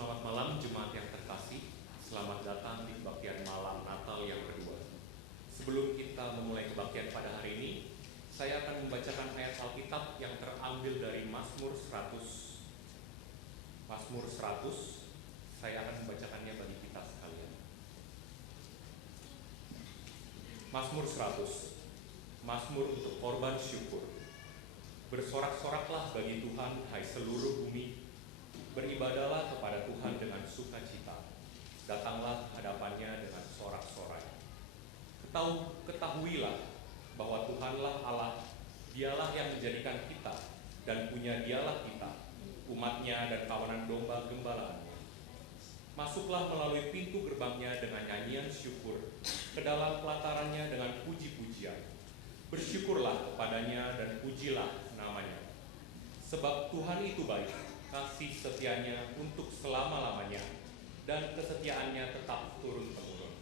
Selamat malam Jemaat yang terkasih, selamat datang di kebaktian malam Natal yang kedua. Sebelum kita memulai kebaktian pada hari ini, saya akan membacakan ayat Alkitab yang terambil dari Mazmur 100. Mazmur 100, saya akan membacakannya bagi kita sekalian. Mazmur 100, Mazmur untuk korban syukur. Bersorak-soraklah bagi Tuhan, hai seluruh bumi. Beribadalah kepada Tuhan dengan sukacita. Datanglah hadapannya dengan sorak-sorai. Ketahuilah bahwa Tuhanlah Allah, Dialah yang menjadikan kita, dan punya Dialah kita, umatnya dan kawanan domba gembalaannya. Masuklah melalui pintu gerbangnya dengan nyanyian syukur, ke dalam pelatarannya dengan puji-pujian. Bersyukurlah kepadanya dan pujilah namanya. Sebab Tuhan itu baik, kasih setianya untuk selama-lamanya, dan kesetiaannya tetap turun-temurun.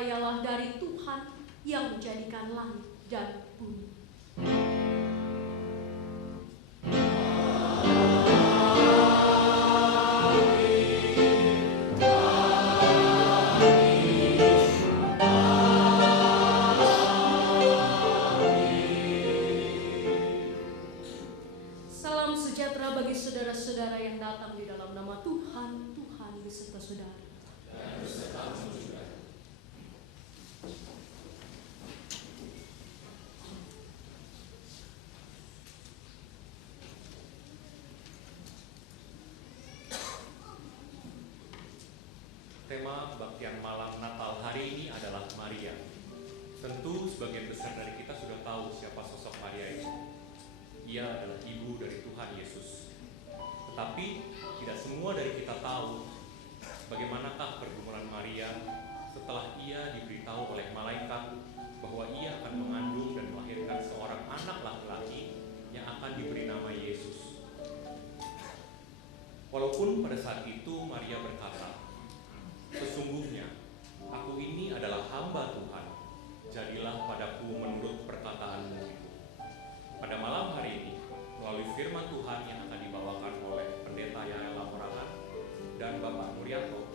percayalah dari Tuhan yang menjadikan langit dan bumi. Salam sejahtera bagi saudara-saudara yang datang di dalam nama Tuhan. Tuhan beserta saudara. Tema kebaktian malam Natal hari ini adalah Maria. Tentu sebagian besar dari kita sudah tahu siapa sosok Maria itu. Ia adalah ibu dari Tuhan Yesus. Tetapi tidak semua dari kita tahu bagaimanakah pergumulan Maria setelah ia diberitahu oleh malaikat bahwa ia akan mengandung dan melahirkan seorang anak laki-laki yang akan diberi nama Yesus. Walaupun pada saat itu Maria berkata, "Sesungguhnya, aku ini adalah hamba Tuhan, jadilah padaku menurut perkataan-Mu itu." Pada malam hari ini, melalui firman Tuhan yang akan dibawakan oleh Pendeta Yael Lamorangan dan Bapak Nuryanto,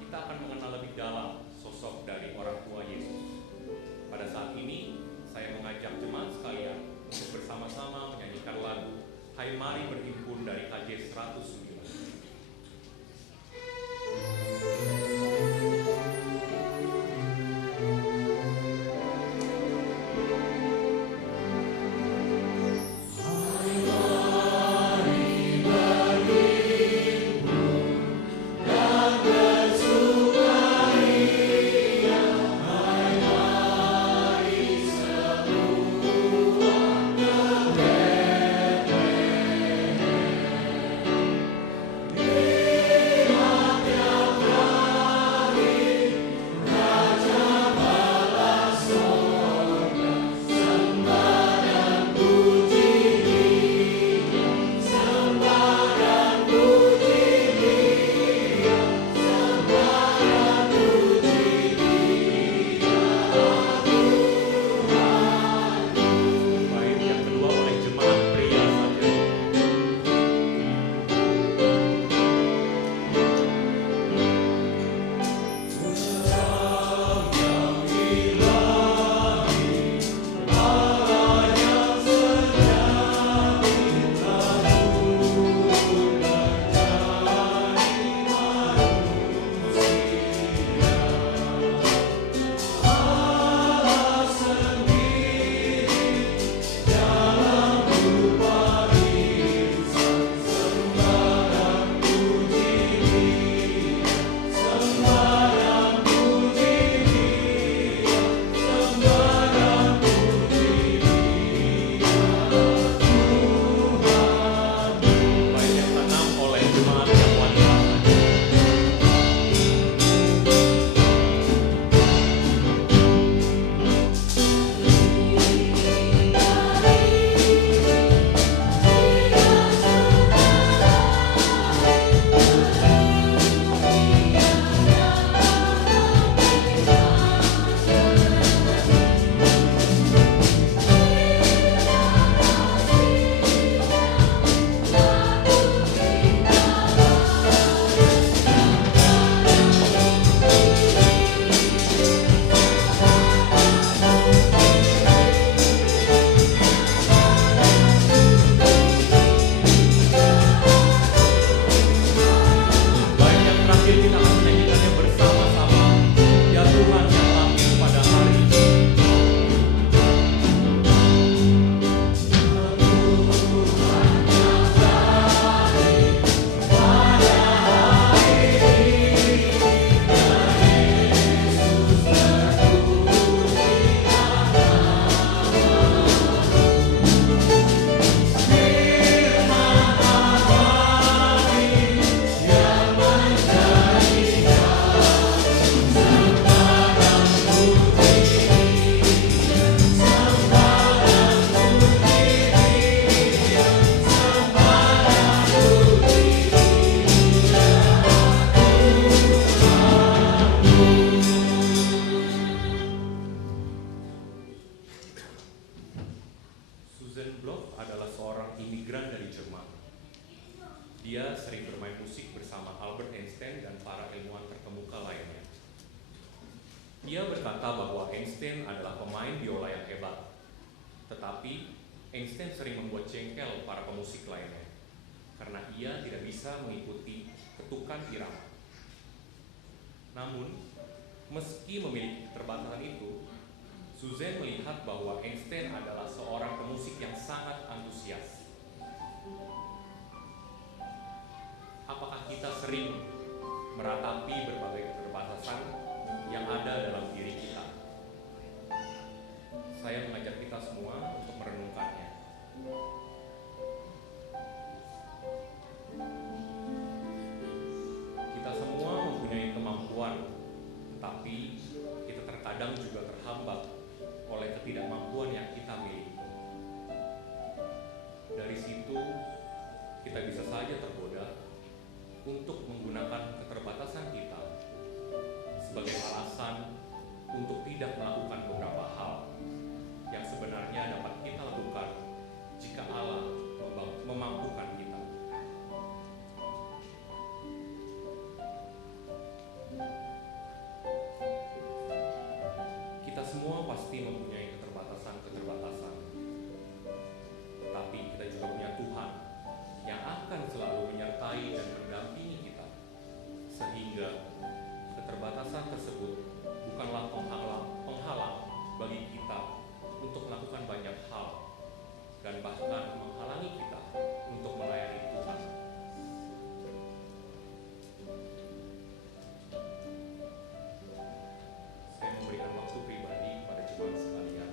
kita akan mengenal lebih dalam sosok dari orang tua Yesus. Pada saat ini, saya mengajak jemaat sekalian untuk bersama-sama menyanyikan lagu "Hai Mari Berhimpun" dari KJ 109. Ia berkata bahwa Einstein adalah pemain biola yang hebat, tetapi Einstein sering membuat jengkel para pemusik lainnya karena ia tidak bisa mengikuti ketukan irama. Namun, meski memiliki keterbatasan itu, Suzanne melihat bahwa Einstein adalah seorang pemusik yang sangat antusias. Apakah kita sering meratapi berbagai keterbatasan yang ada dalam diri kita? Saya mengajak kita semua untuk merenungkannya. Kita semua mempunyai kemampuan, tetapi kita terkadang juga terhambat oleh ketidakmampuan yang kita miliki. Dari situ, kita bisa saja tergoda untuk menggunakan keterbatasan kita sebagai alasan untuk tidak melakukan beberapa hal yang sebenarnya dapat kita lakukan jika Allah memampukan kita. Kita semua pasti mempunyai keterbatasan-keterbatasan, tetapi kita juga punya Tuhan yang akan selalu menyertai dan mendampingi kita, sehingga keterbatasan tersebut bukanlah penghalang bagi kita untuk melakukan banyak hal dan bahkan menghalangi kita untuk melayani Tuhan. Saya memberikan waktu pribadi kepada jemaat sekalian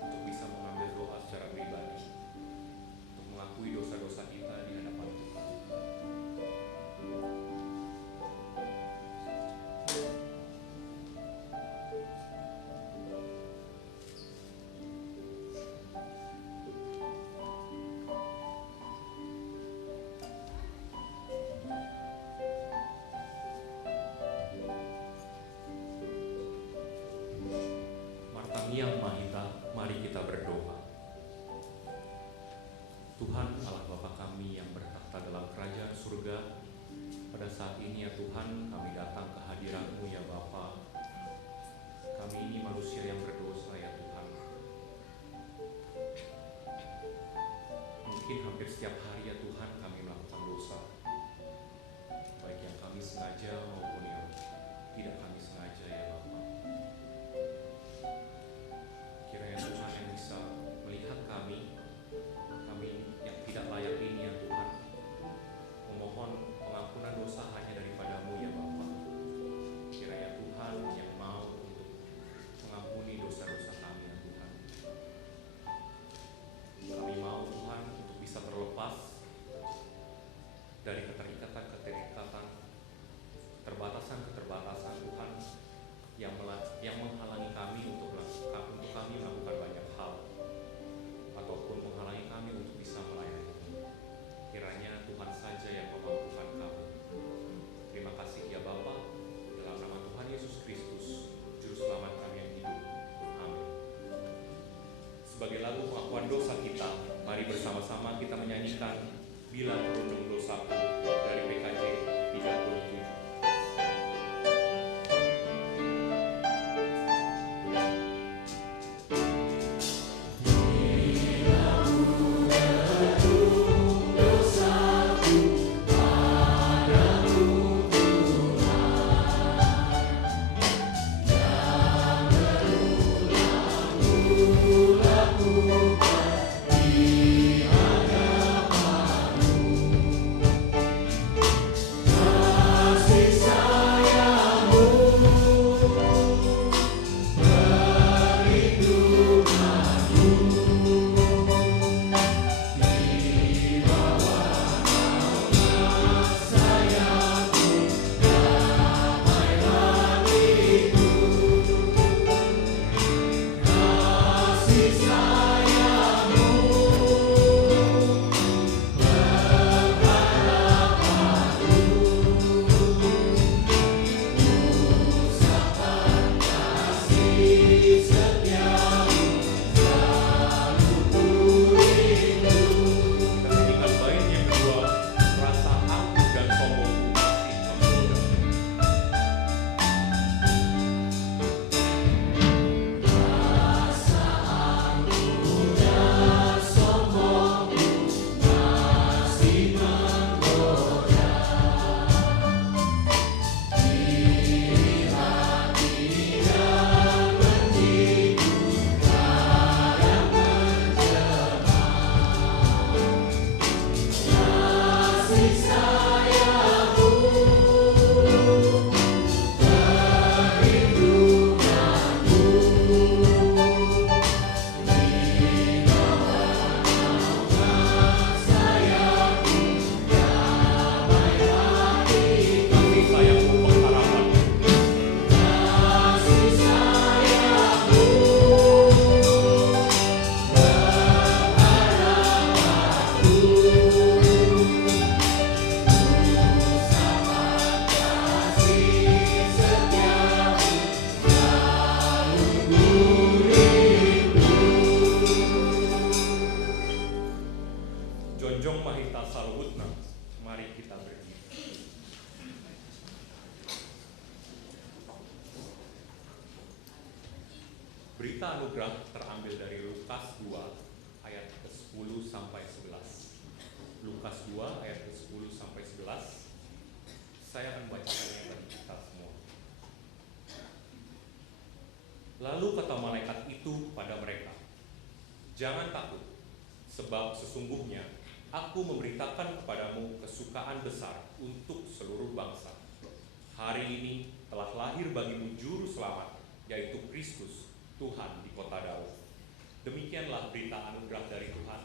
untuk bisa mengambil doa secara pribadi untuk mengakui dosa-dosa kita di hadapan Tuhan. Yang Mahita, mari kita berdoa. Tuhan Allah Bapa kami yang bertakhta dalam kerajaan surga, pada saat ini ya Tuhan kami datang ke hadirat-Mu ya Bapa. Kami ini manusia yang berdosa ya Tuhan. Mungkin hampir setiap hari ya Tuhan kami melakukan dosa, baik yang kami sengaja maupun yang tidak kami sengaja ya Bapa. Kiranya Tuhan yang bisa melihat kami yang tidak layak ini ya Tuhan, memohon pengampunan dosa hanya daripada-Mu ya Bapa. Kiranya Tuhan yang mau untuk mengampuni dosa-dosa kami ya Tuhan. Kami mau Tuhan untuk bisa terlepas dari keterikatan-keterikatan, keterbatasan-keterbatasan Tuhan yang menghalangi kami untuk kami melakukan banyak hal ataupun menghalangi kami untuk bisa melayani. Kiranya Tuhan saja yang memampukan kami. Terima kasih ya Bapa, dalam nama Tuhan Yesus Kristus, Juru Selamat kami yang hidup. Amin. Sebagai lagu pengakuan dosa kita, mari bersama-sama kita menyanyikan Bila Terundung Dosaku dari PKJ 37. Di hadapan-Mu Berita anugerah terambil dari Lukas 2 ayat ke-10 sampai 11. Lukas 2 ayat ke-10 sampai 11. Saya akan membacakannya bagi kita semua. Lalu kata malaikat itu pada mereka, "Jangan takut, sebab sesungguhnya aku memberitakan kepadamu kesukaan besar untuk seluruh bangsa. Hari ini telah lahir bagimu juru selamat, yaitu Kristus, Tuhan di kota Daud." Demikianlah berita anugerah dari Tuhan.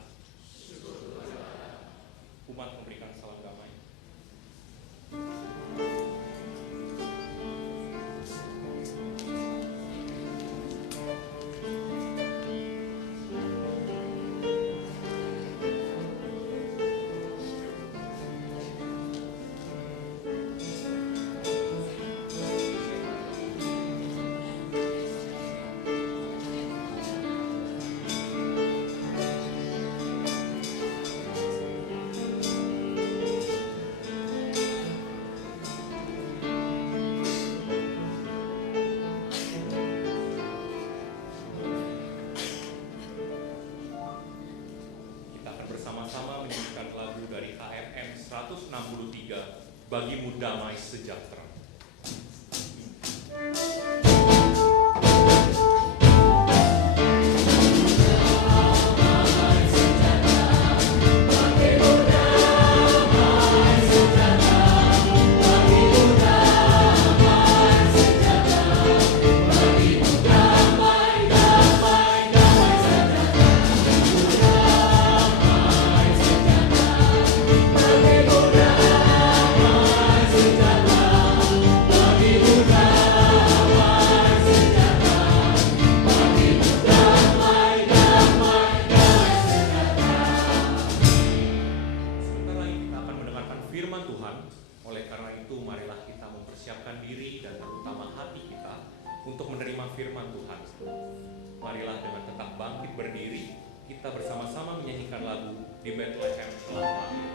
Umat memberikan salam damai. Bersama-sama menyanyikan lagu dari KMM 163, Bagimu Damai Sejahtera. Firman Tuhan, oleh karena itu marilah kita mempersiapkan diri dan terutama hati kita untuk menerima firman Tuhan. Marilah dengan tetap bangkit berdiri, kita bersama-sama menyanyikan lagu Di Bethlehem Telah Lahir.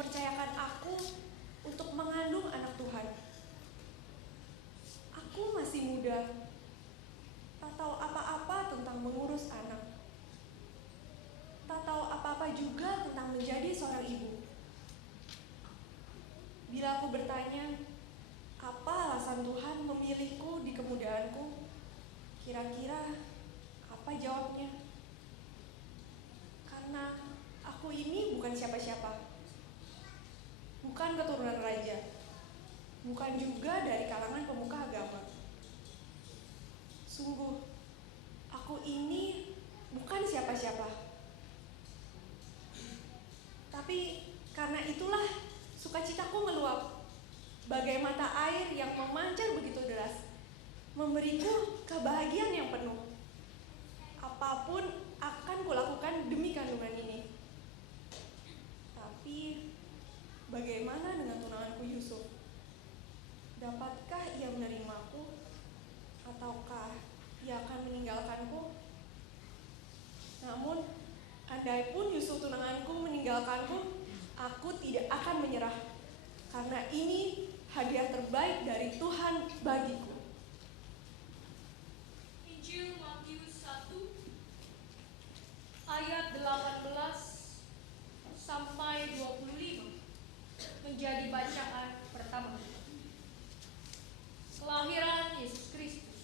mempercayakan aku untuk mengandung anak Tuhan. Aku masih muda, tak tahu apa-apa tentang mengurus anak, tak tahu apa-apa juga tentang menjadi seorang ibu. Bila aku bertanya, apa alasan Tuhan memilihku di kemudaanku? Kira-kira apa jawabnya? Karena aku ini bukan siapa-siapa. Bukan keturunan raja. Bukan juga dari kalangan pemuka agama. Sungguh, aku ini bukan siapa-siapa. Tapi karena itulah sukacitaku meluap, bagai mata air yang memancar begitu deras, memberiku kebahagiaan yang penuh. Apapun akan kulakukan demi kandungan ini. Tapi bagaimana dengan tunanganku Yusuf? Dapatkah ia menerimaku? Ataukah ia akan meninggalkanku? Namun, andaipun Yusuf tunanganku meninggalkanku, aku tidak akan menyerah. Karena ini hadiah terbaik dari Tuhan bagiku. Injil Matius 1 ayat 18 sampai 25 menjadi bacaan pertama. Kelahiran Yesus Kristus.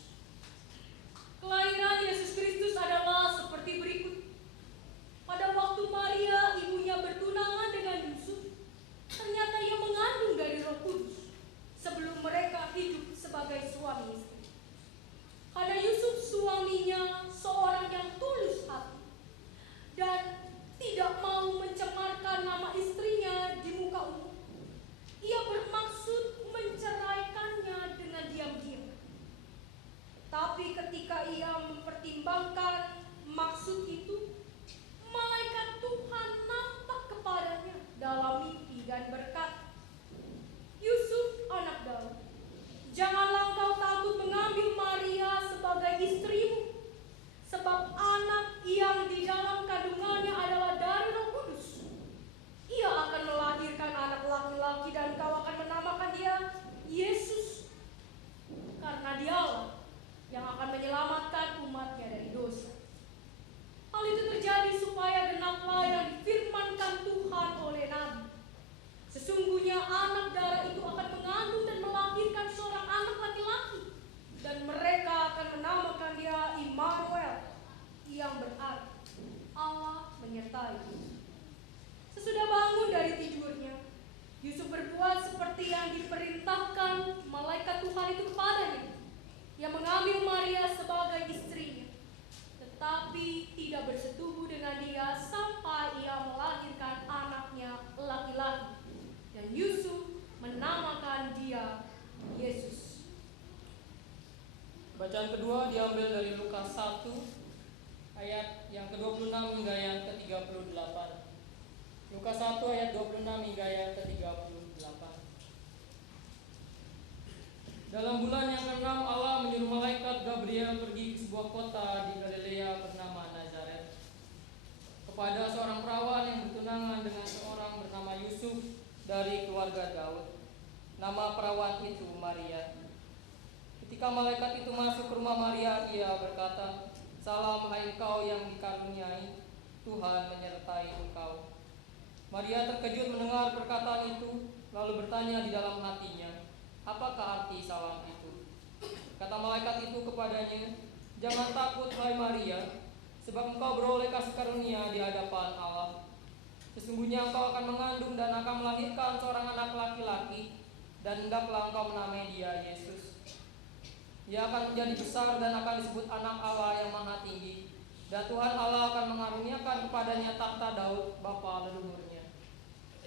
Kelahiran Yesus Kristus adalah seperti berikut. Pada waktu Maria ibunya bertunangan dengan Yusuf, ternyata ia mengandung dari Roh Kudus sebelum mereka hidup sebagai suami istri. Karena Yusuf suaminya seorang yang tulus hati dan tidak mau mencemarkan nama istrinya di muka umum, ia bermaksud menceraikannya dengan diam-diam. Tapi ketika ia mempertimbangkan maksud itu, malaikat Tuhan nampak kepadanya dalam mimpi dan berkata, "Yusuf, anak Daud, janganlah engkau takut mengambil Maria sebagai istrimu, sebab anak yang di dalam kandungannya adalah dari Roh Kudus. Ia akan melahirkan anak laki-laki dan kau akan menamakan dia Yesus, karena dialah yang akan menyelamatkan umatnya dari dosa." Hal itu terjadi supaya genaplah yang difirmankan Tuhan oleh Nabi. Sesungguhnya anak darah itu akan mengandung dan melahirkan seorang anak laki-laki, dan mereka akan menamakan dia Immanuel, yang berarti Allah menyertai. Sesudah bangun dari tidurnya, Yusuf berbuat seperti yang diperintahkan malaikat Tuhan itu kepadanya. Ia mengambil Maria sebagai istrinya, tetapi tidak bersetubuh dengan dia sampai ia melahirkan anaknya laki-laki. Dan Yusuf menamakan dia Yesus. Bacaan kedua diambil dari Lukas 1 ayat yang ke-26 hingga yang ke-38. Lukas 1 ayat 26 hingga yang ke-38. Dalam bulan yang ke-6 Allah menyuruh malaikat Gabriel pergi ke sebuah kota di Galilea bernama Nazaret, kepada seorang perawan yang bertunangan dengan seorang bernama Yusuf dari keluarga Daud. Nama perawan itu Maria. Ketika malaikat itu masuk ke rumah Maria, ia berkata, "Salam, hai engkau yang dikaruniai, Tuhan menyertai engkau." Maria terkejut mendengar perkataan itu, lalu bertanya di dalam hatinya, "Apakah arti salam itu?" Kata malaikat itu kepadanya, "Jangan takut, hai Maria, sebab engkau beroleh kasih karunia di hadapan Allah. Sesungguhnya engkau akan mengandung dan akan melahirkan seorang anak laki-laki, dan hendaklah engkau menamai dia Yesus. Ia akan menjadi besar dan akan disebut anak Allah yang maha tinggi, dan Tuhan Allah akan mengaruniakan kepadanya takhta Daud bapa leluhurnya.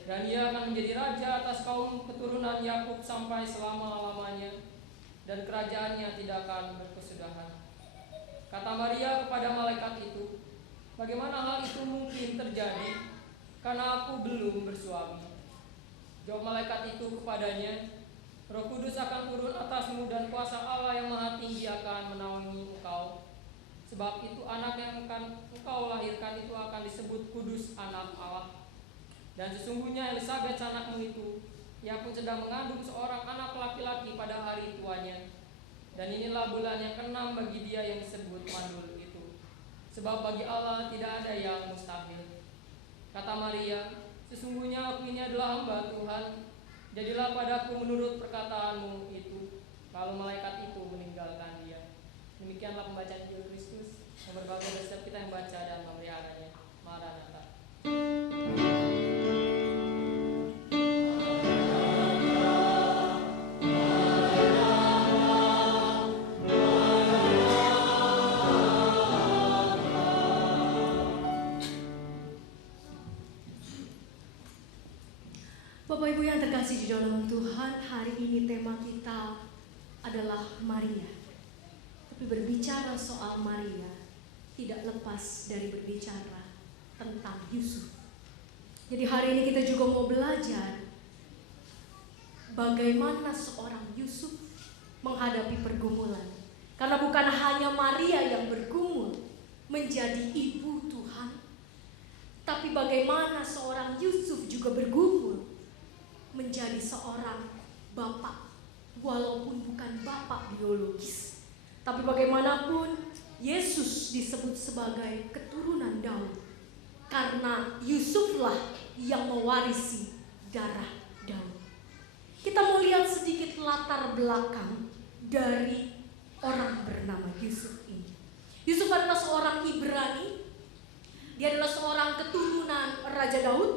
Dan ia akan menjadi raja atas kaum keturunan Yakub sampai selama-lamanya, dan kerajaannya tidak akan berkesudahan." Kata Maria kepada malaikat itu, "Bagaimana hal itu mungkin terjadi, karena aku belum bersuami?" Jawab malaikat itu kepadanya, "Roh Kudus akan turun atasmu dan kuasa Allah yang maha tinggi akan menaungi engkau. Sebab itu anak yang akan engkau lahirkan itu akan disebut kudus anak Allah. Dan sesungguhnya Elisabet anakmu itu, ia pun sedang mengandung seorang anak laki-laki pada hari tuanya. Dan inilah bulan yang ke-6 bagi dia yang disebut mandul itu. Sebab bagi Allah tidak ada yang mustahil. Kata Maria, sesungguhnya aku ini adalah hamba Tuhan, jadilah padaku menurut perkataanmu itu. Lalu malaikat itu meninggalkan dia. Demikianlah pembacaan Injil Kristus. Yang berbahagia bagi setiap kita yang baca dan memeliharanya. Maranatha. Bapak Ibu yang terkasih di dalam Tuhan, hari ini tema kita adalah Maria. Tapi berbicara soal Maria tidak lepas dari berbicara tentang Yusuf. Jadi hari ini kita juga mau belajar bagaimana seorang Yusuf menghadapi pergumulan. Karena bukan hanya Maria yang bergumul menjadi ibu Tuhan, tapi bagaimana seorang Yusuf juga bergumul menjadi seorang bapak, walaupun bukan bapak biologis. Tapi bagaimanapun Yesus disebut sebagai keturunan Daud, karena Yusuflah yang mewarisi darah Daud. Kita mau lihat sedikit latar belakang dari orang bernama Yusuf ini. Yusuf adalah seorang Ibrani. Dia adalah seorang keturunan Raja Daud,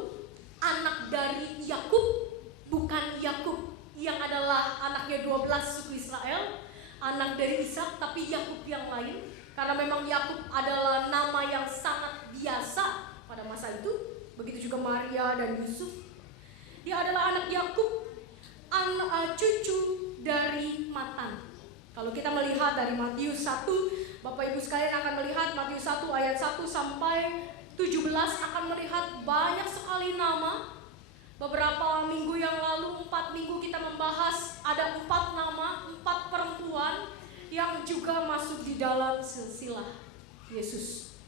anak dari Yakub. Bukan Yakub yang adalah anaknya 12 suku Israel, anak dari Ishak, tapi Yakub yang lain. Karena memang Yakub adalah nama yang sangat biasa pada masa itu. Begitu juga Maria dan Yusuf. Dia adalah anak Yakub, cucu dari Matan. Kalau kita melihat dari Matius 1, Bapak Ibu sekalian akan melihat Matius 1 ayat 1 sampai 17 akan melihat banyak sekali nama. Beberapa minggu yang lalu, 4 minggu kita membahas ada 4 nama, 4 perempuan yang juga masuk di dalam silsilah Yesus.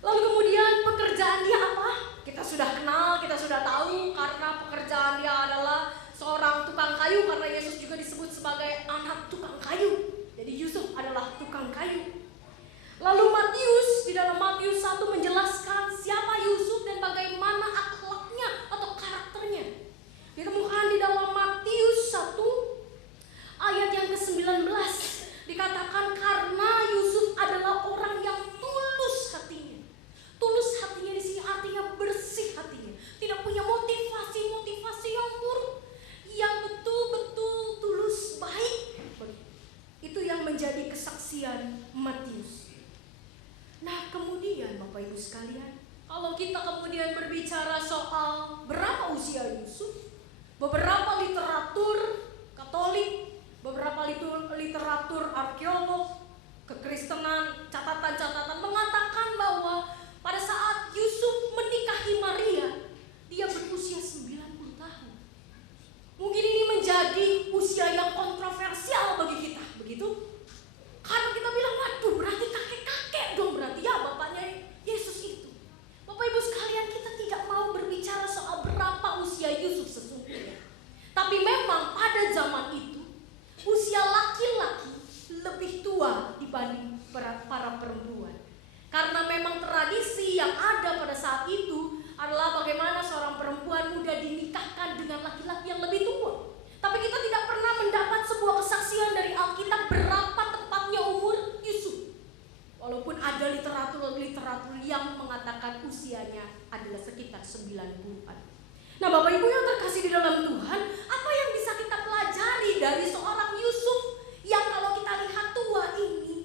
Lalu kemudian pekerjaan dia apa? Kita sudah kenal, kita sudah tahu karena pekerjaan dia adalah seorang tukang kayu, karena Yesus juga disebut sebagai anak tukang kayu. Jadi Yusuf adalah tukang kayu. Lalu Matius di dalam Matius 1 menjelaskan siapa Yusuf dan bagaimana akhlaknya atau karakternya. Ditemukan di dalam Matius 1 ayat yang ke-19 dikatakan karena Yusuf adalah orang yang tulus hatinya. Tulus hatinya di sini artinya bersih hatinya, tidak punya motivasi yang buruk, yang betul-betul tulus baik. Itu yang menjadi kesaksian Matius. Nah kemudian Bapak Ibu sekalian, kalau kita kemudian berbicara soal berapa usia Yusuf, beberapa literatur Katolik, beberapa literatur arkeolog, kekristenan, catatan-catatan mengatakan bahwa pada saat Yusuf menikahi Maria, dia berusia 90 tahun. Mungkin ini menjadi usia yang kontroversial bagi kita, begitu? Karena kita bilang, waduh berarti kakek-kakek dong, berarti ya bapaknya Yesus itu. Bapak Ibu sekalian, kita tidak mau berbicara soal berapa usia Yusuf sesungguhnya. Tapi memang pada zaman itu, usia laki-laki lebih tua dibanding para perempuan. Karena memang tradisi yang ada pada saat itu adalah bagaimana seorang perempuan muda dinikahkan dengan laki-laki yang lebih tua. Tapi kita tidak pernah mendapat sebuah kesaksian dari Alkitab berapa tepatnya umur Yusuf. Walaupun ada literatur yang mengatakan usianya adalah sekitar 90-an. Nah Bapak Ibu yang terkasih di dalam Tuhan, apa yang bisa kita pelajari dari seorang Yusuf yang kalau kita lihat tua ini?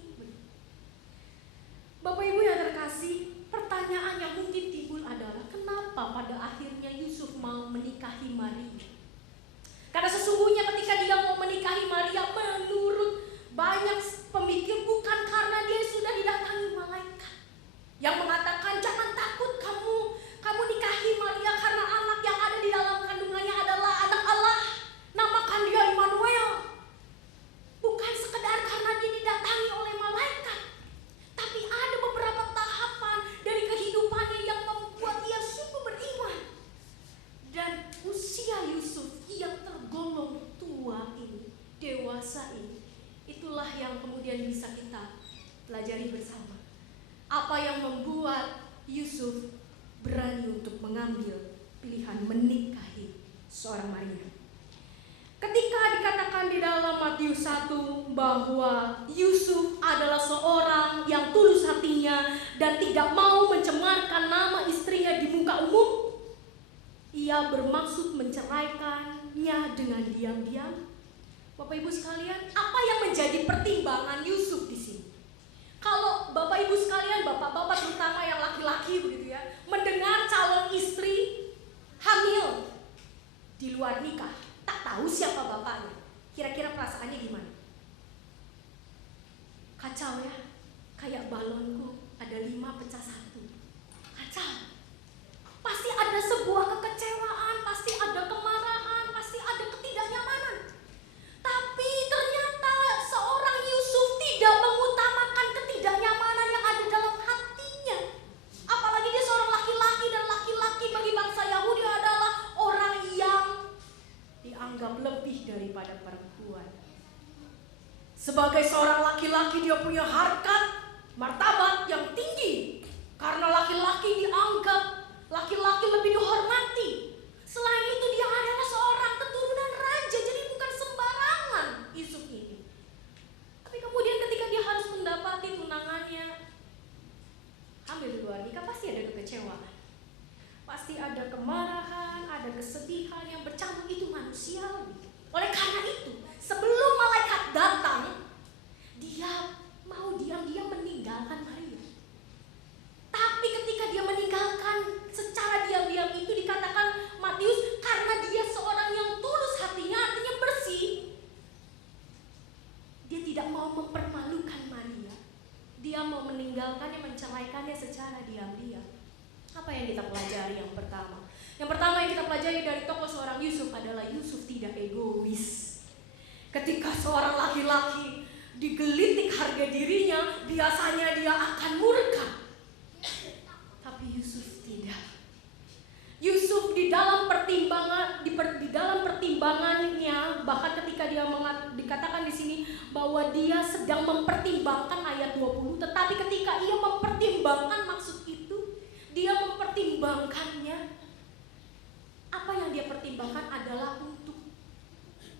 Bapak Ibu yang terkasih, pertanyaan yang mungkin timbul adalah kenapa pada akhirnya Yusuf mau menikahi Maria? Karena sesungguhnya ketika dia mau menikahi Maria, menurut banyak pemikir bukan karena dia sudah didatangi malaikat yang mengatakan jangan takut kamu nikahi Maria karena anak yang ada di dalam kandungannya adalah anak Allah, namakan dia Immanuel. Bukan sekedar karena dia didatangi oleh malaikat, tapi ada beberapa tahapan dari kehidupannya yang membuat dia sungguh beriman. kemudian bisa kita pelajari bersama. Apa yang membuat Yusuf berani untuk mengambil pilihan menikahi seorang Maria? Ketika dikatakan di dalam Matius 1 bahwa Yusuf adalah seorang yang tulus hatinya dan tidak mau mencemarkan nama istrinya di muka umum, ia bermaksud menceraikannya dengan diam-diam. Bapak Ibu sekalian, apa yang menjadi pertimbangan Yusuf di sini? Kalau Bapak Ibu sekalian, bapak-bapak terutama yang laki-laki begitu ya, mendengar calon istri hamil di luar nikah, tak tahu siapa bapaknya, kira-kira perasaannya gimana? Kacau ya, kayak balonku ada 5 pecah 1. Kacau. Pasti ada sebuah kekecewaan, pasti ada kemarahan, pasti ada ketidaknyamanan. Tapi ternyata seorang Yusuf tidak mengutamakan ketidaknyamanan yang ada dalam hatinya. Apalagi dia seorang laki-laki, dan laki-laki bagi bangsa Yahudi adalah orang yang dianggap lebih daripada perempuan. Sebagai seorang laki-laki dia punya harkat, martabat yang tinggi. Karena laki-laki dianggap, laki-laki lebih dihormati. Selain itu dia adalah seorang keturunan raja, jadi bukan sembarangan Yusuf ini. Tapi kemudian ketika dia harus mendapati tunangannya hamil di luar nikah, pasti ada kekecewaan, pasti ada kemarahan, ada kesedihan yang bercampur. Itu manusiawi. Oleh karena itu, sebelum malaikat datang, dia mau diam-diam meninggalkan Maria. Tapi ketika dia meninggalkan secara diam-diam itu, dikatakan Matius, karena dia seorang yang tulus hatinya, artinya bersih, dia tidak mau mempermalukan Maria. Dia mau meninggalkannya, menceraikannya secara diam-diam. Apa yang kita pelajari yang pertama? Yang pertama yang kita pelajari dari tokoh seorang Yusuf adalah Yusuf tidak egois. Ketika seorang laki-laki digelitik harga dirinya, biasanya dia akan murka. Tapi Yusuf tidak. Yusuf di dalam pertimbangannya, bahkan ketika dia dikatakan di sini bahwa dia sedang mempertimbangkan ayat 20, tetapi ketika ia mempertimbangkan maksud itu, dia mempertimbangkannya. Apa yang dia pertimbangkan adalah untuk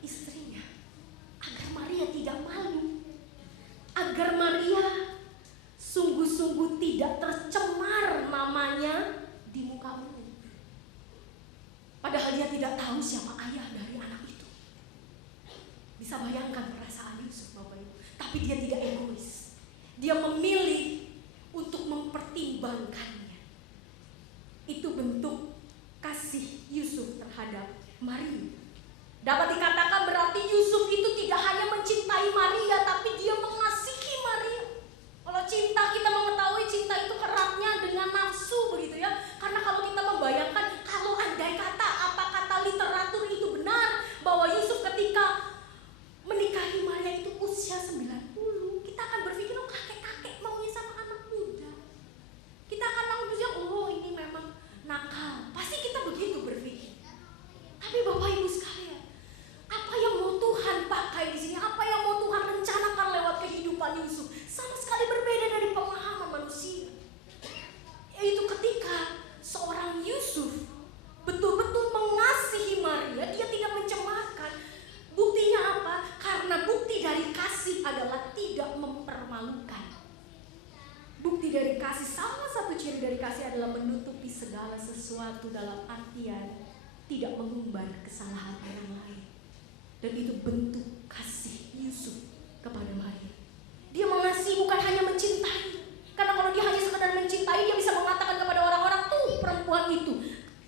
istrinya, agar Maria tidak malu, agar Maria sungguh-sungguh tidak tercemar namanya di muka umum. Padahal dia tidak tahu siapa ayah dari anak itu. Bisa bayangkan perasaan Yusuf, Bapak Ibu. Tapi dia tidak egois. Dia memilih untuk mempertimbangkannya. Itu bentuk kasih Yusuf terhadap Maria. Dapat dikatakan berarti Yusuf itu tidak hanya mencintai Maria, tapi dia mengasihi Maria. Kalau cinta, kita mengetahui cinta itu eratnya dengan nafsu begitu ya. Karena kalau kita membayangkan, kalau andai kata, apa kata literatur itu benar, bahwa Yusuf ketika menikahi Maria itu usia 90, kita akan berpikir, oh kakek-kakek maunya sama anak muda. Kita akan langsung berpikir, oh ini memang nakal. Pasti kita begitu berpikir. Tapi Bapak Ibu sekalian, apa yang mau Tuhan pakai di sini? Apa yang mau Tuhan rencanakan lewat kehidupan Yusuf? Sama sekali berbeda dari pemahaman manusia. Yaitu ketika seorang Yusuf betul-betul mengasihi Maria, dia tidak mencemarkan. Buktinya apa? Karena bukti dari kasih adalah tidak mempermalukan. Bukti dari kasih, salah satu ciri dari kasih adalah menutupi segala sesuatu, dalam artian tidak mengumbar kesalahan orang lain. Dan itu bentuk kasih Yusuf kepada Maria. Dia mengasihi, bukan hanya mencintai. Karena kalau dia hanya sekadar mencintai, dia bisa mengatakan kepada orang-orang, tuh perempuan itu,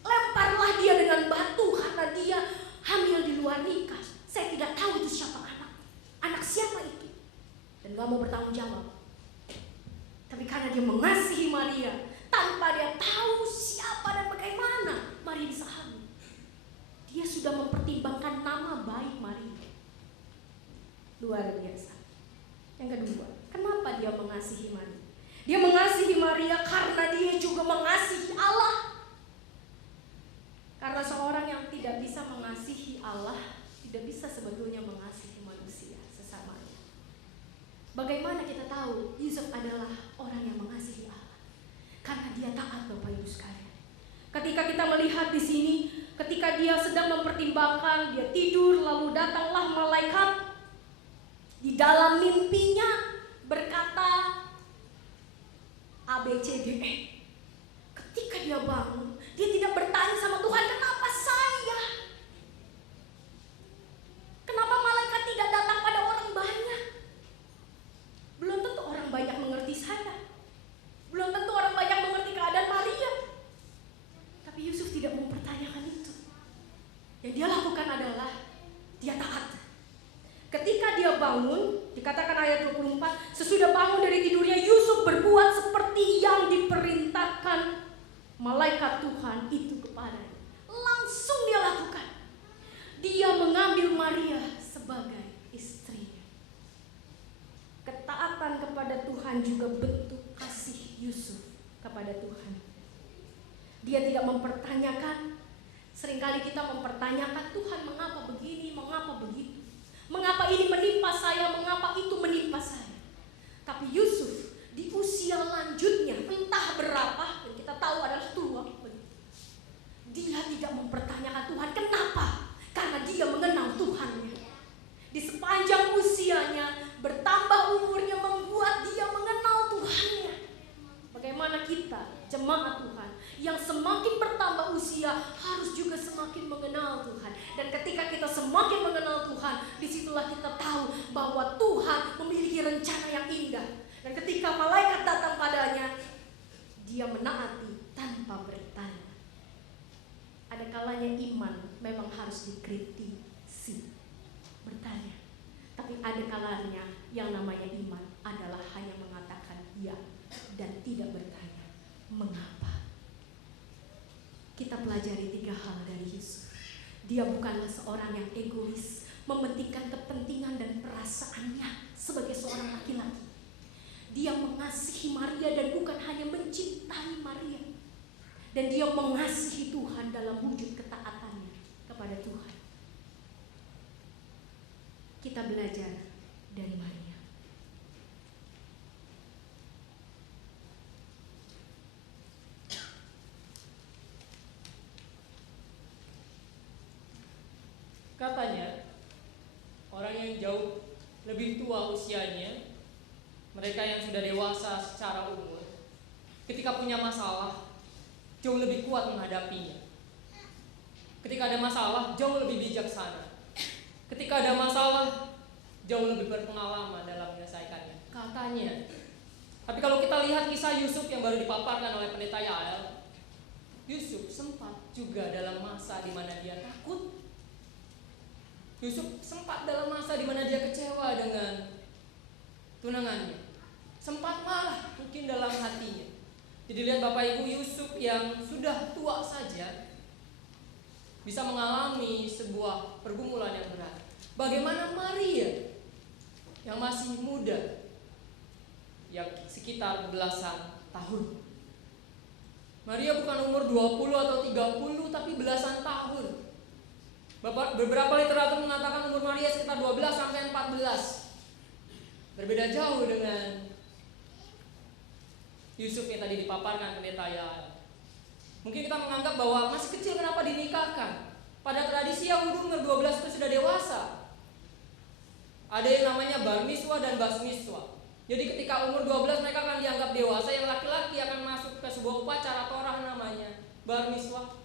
lemparlah dia dengan batu karena dia hamil di luar nikah. Saya tidak tahu itu siapa anak siapa itu, dan gak mau bertanggung jawab. Tapi karena dia mengasihi Maria, tanpa dia tahu siapa dan bagaimana Maria bisa hamil, dia sudah mempertimbangkan nama baik Maria. Luar biasa. Yang kedua, kenapa dia mengasihi Maria? Dia mengasihi Maria karena dia juga mengasihi Allah. Karena seorang yang tidak bisa mengasihi Allah, tidak bisa sebetulnya mengasihi manusia sesamanya. Bagaimana kita tahu Yusuf adalah orang yang mengasihi Allah? Karena dia taat, Bapak Ibu sekalian. Ketika kita melihat di sini, ketika dia sedang mempertimbangkan, dia tidur, lalu datanglah malaikat di dalam mimpinya berkata A, B, C, D, E. Ketika dia bangun, dia tidak bertanya sama Tuhan, kenapa saya? Kenapa malaikat tidak datang pada orang banyak? Belum tentu orang banyak mengerti saya. Belum tentu orang banyak mengerti keadaan Maria. Tapi Yusuf tidak mempertanyakan itu. Yang dia lakukan adalah dia taat. Ketika dia bangun, dikatakan ayat 24, sesudah bangun dari tidurnya, Yusuf berbuat seperti yang diperintahkan malaikat Tuhan itu kepadanya. Langsung dia lakukan. Dia mengambil Maria sebagai istrinya. Ketaatan kepada Tuhan juga bentuk kasih Yusuf kepada Tuhan. Dia tidak mempertanyakan. Seringkali kita mempertanyakan, Tuhan mengapa begini, mengapa begitu, mengapa ini menimpa saya, mengapa itu menimpa saya. Tapi Yusuf di usia lanjutnya, entah berapa, yang kita tahu adalah tua, dia tidak mempertanyakan Tuhan. Kenapa? Karena dia mengenal Tuhannya. Di sepanjang usianya, bertambah umurnya membuat dia mengenal Tuhannya. Bagaimana kita, jemaat Tuhan, yang semakin bertambah usia harus juga semakin mengenal Tuhan. Dan ketika kita semakin mengenal Tuhan, disitulah kita tahu bahwa Tuhan memiliki rencana yang indah. Dan ketika malaikat datang padanya, dia menaati tanpa bertanya. Ada kalanya iman memang harus dikritisi, bertanya. Tapi ada kalanya yang namanya iman adalah hanya mengatakan ya dan tidak bertanya mengapa. Kita pelajari 3 hal dari Yusuf. Dia bukanlah seorang yang egois, mementingkan kepentingan dan perasaannya sebagai seorang laki-laki. Dia mengasihi Maria dan bukan hanya mencintai Maria. Dan dia mengasihi Tuhan dalam wujud ketaatannya kepada Tuhan. Kita belajar dari Maria. Katanya, orang yang jauh lebih tua usianya, mereka yang sudah dewasa secara umur, ketika punya masalah, jauh lebih kuat menghadapinya. Ketika ada masalah, jauh lebih bijaksana. Ketika ada masalah, jauh lebih berpengalaman dalam menyelesaikannya. Katanya. Tapi kalau kita lihat kisah Yusuf yang baru dipaparkan oleh pendeta Yael, Yusuf sempat juga dalam masa di mana dia takut. Yusuf sempat dalam masa di mana dia kecewa dengan tunangannya. Sempat marah mungkin dalam hatinya. Jadi lihat Bapak Ibu, Yusuf yang sudah tua saja bisa mengalami sebuah pergumulan yang berat. Bagaimana Maria yang masih muda, yang sekitar belasan tahun. Maria bukan umur 20 atau 30 tapi belasan tahun. Beberapa literatur mengatakan umur Maria sekitar 12 sampai 14. Berbeda jauh dengan Yusuf yang tadi dipaparkan pendeta Yael. Mungkin kita menganggap bahwa masih kecil kenapa dinikahkan. Pada tradisi Yahudi umur 12 itu sudah dewasa. Ada yang namanya bar miswa dan bas miswa. Jadi ketika umur 12 mereka akan dianggap dewasa. Yang laki-laki akan masuk ke sebuah upacara Torah namanya bar miswa.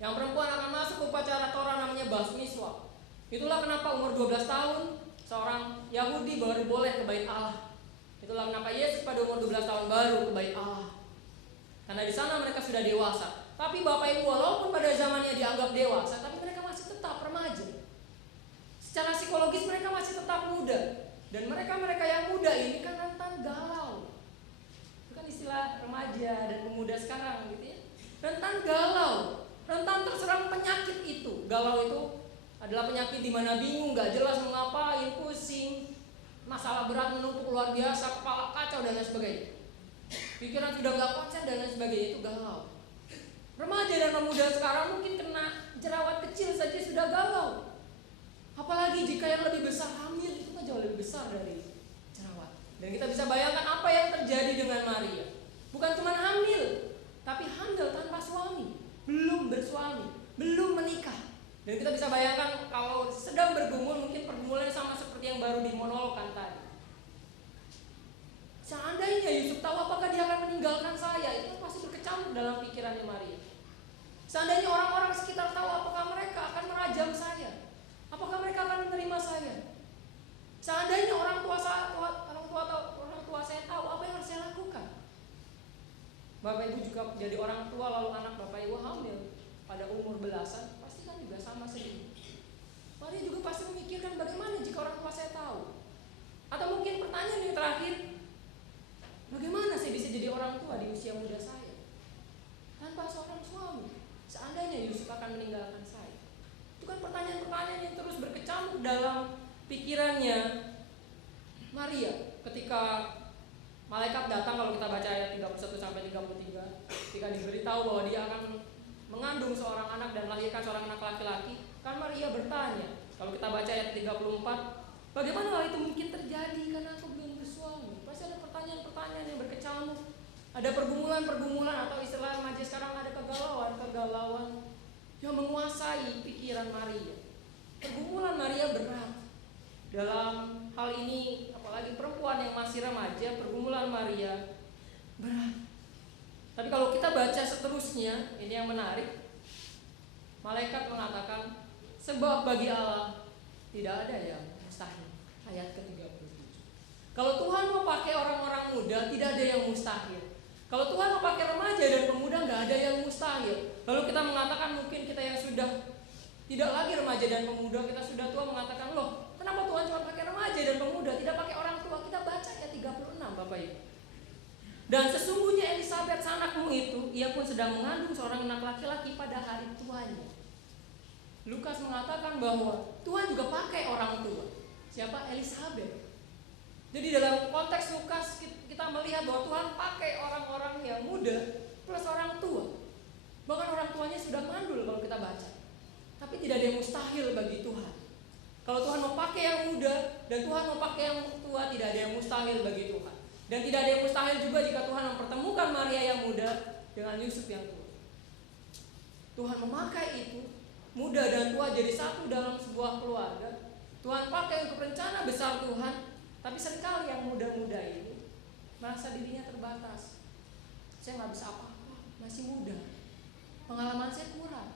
Yang perempuan akan masuk ke upacara Torah namanya bas miswa. Itulah kenapa umur 12 tahun seorang Yahudi baru boleh ke bait Allah. Itulah kenapa Yesus pada umur 12 tahun baru ke bait Allah. Karena di sana mereka sudah dewasa. Tapi Bapak Ibu, walaupun pada zamannya dianggap dewasa, tapi mereka masih tetap remaja. Secara psikologis mereka masih tetap muda. Dan mereka yang muda ini kan rentan galau. Itu kan istilah remaja dan pemuda sekarang gitu ya. Rentan galau, rentan terserang penyakit itu. Galau itu adalah penyakit di mana bingung, gak jelas mau ngapain, pusing, masalah berat menumpuk luar biasa, kepala kacau dan lain sebagainya. Pikiran sudah gak konsen dan lain sebagainya, itu galau. Remaja dan pemuda sekarang mungkin kena jerawat kecil saja sudah galau. Apalagi jika yang lebih besar hamil, itu kan jauh lebih besar dari jerawat. Dan kita bisa bayangkan apa yang terjadi dengan Maria. Bukan cuma hamil, tapi hamil tanpa suami, belum bersuami, belum menikah. Dan kita bisa bayangkan kalau sedang bergumul, mungkin pergumulannya sama seperti yang baru dimonologkan tadi. Seandainya Yusuf tahu apakah dia akan meninggalkan saya, itu pasti berkecamuk dalam pikirannya Maria. Seandainya orang-orang sekitar tahu apakah mereka akan merajam saya, apakah mereka akan menerima saya. Seandainya orang tua saya tahu apa yang harus saya lakukan. Bapak Ibu juga jadi orang tua lalu anak Bapak Ibu hamil pada umur belasan, pasti kan juga sama sedih. Maria juga pasti memikirkan bagaimana jika orang tua saya tahu. Atau mungkin pertanyaan yang terakhir, bagaimana saya bisa jadi orang tua di usia muda saya tanpa seorang suami? Seandainya Yusuf akan meninggalkan saya. Itu kan pertanyaan-pertanyaan yang terus berkecamuk dalam pikirannya Maria ketika malaikat datang. Kalau kita baca ayat 31-33, ketika diberitahu bahwa dia akan mengandung seorang anak dan melahirkan seorang anak laki-laki, kan Maria bertanya. Kalau kita baca ayat 34, bagaimana hal itu mungkin terjadi karena aku belum bersuami? Pasti ada pertanyaan-pertanyaan yang berkecamuk, ada pergumulan-pergumulan, atau istilah remaja sekarang ada kegalauan yang menguasai pikiran Maria. Pergumulan Maria berat. Dalam hal ini, apalagi perempuan yang masih remaja, pergumulan Maria berat. Tapi kalau kita baca seterusnya, ini yang menarik. Malaikat mengatakan, sebab bagi Allah tidak ada yang mustahil. Ayat ke-37. Kalau Tuhan mau pakai orang-orang muda, tidak ada yang mustahil. Kalau Tuhan mau pakai remaja dan pemuda, nggak ada yang mustahil. Lalu kita mengatakan, mungkin kita yang sudah tidak lagi remaja dan pemuda, kita sudah tua, mengatakan, loh, kenapa Tuhan cuma pakai remaja dan pemuda, tidak pakai orang tua? Kita baca ayat 36, Bapak Ibu. Dan sesungguhnya Elisabet anakmu itu, ia pun sedang mengandung seorang anak laki-laki pada hari tuanya. Lukas mengatakan bahwa Tuhan juga pakai orang tua. Siapa? Elisabet. Jadi dalam konteks Lukas kita melihat bahwa Tuhan pakai orang-orang yang muda plus orang tua. Bahkan orang tuanya sudah mandul kalau kita baca. Tapi tidak ada yang mustahil bagi Tuhan. Kalau Tuhan mau pakai yang muda dan Tuhan mau pakai yang tua, tidak ada yang mustahil bagi Tuhan. Dan tidak ada yang mustahil juga jika Tuhan mempertemukan Maria yang muda dengan Yusuf yang tua. Tuhan memakai itu, muda dan tua jadi satu dalam sebuah keluarga. Tuhan pakai untuk rencana besar Tuhan. Tapi seringkali yang muda-muda ini merasa dirinya terbatas. Saya nggak bisa apa-apa, masih muda. Pengalaman saya kurang.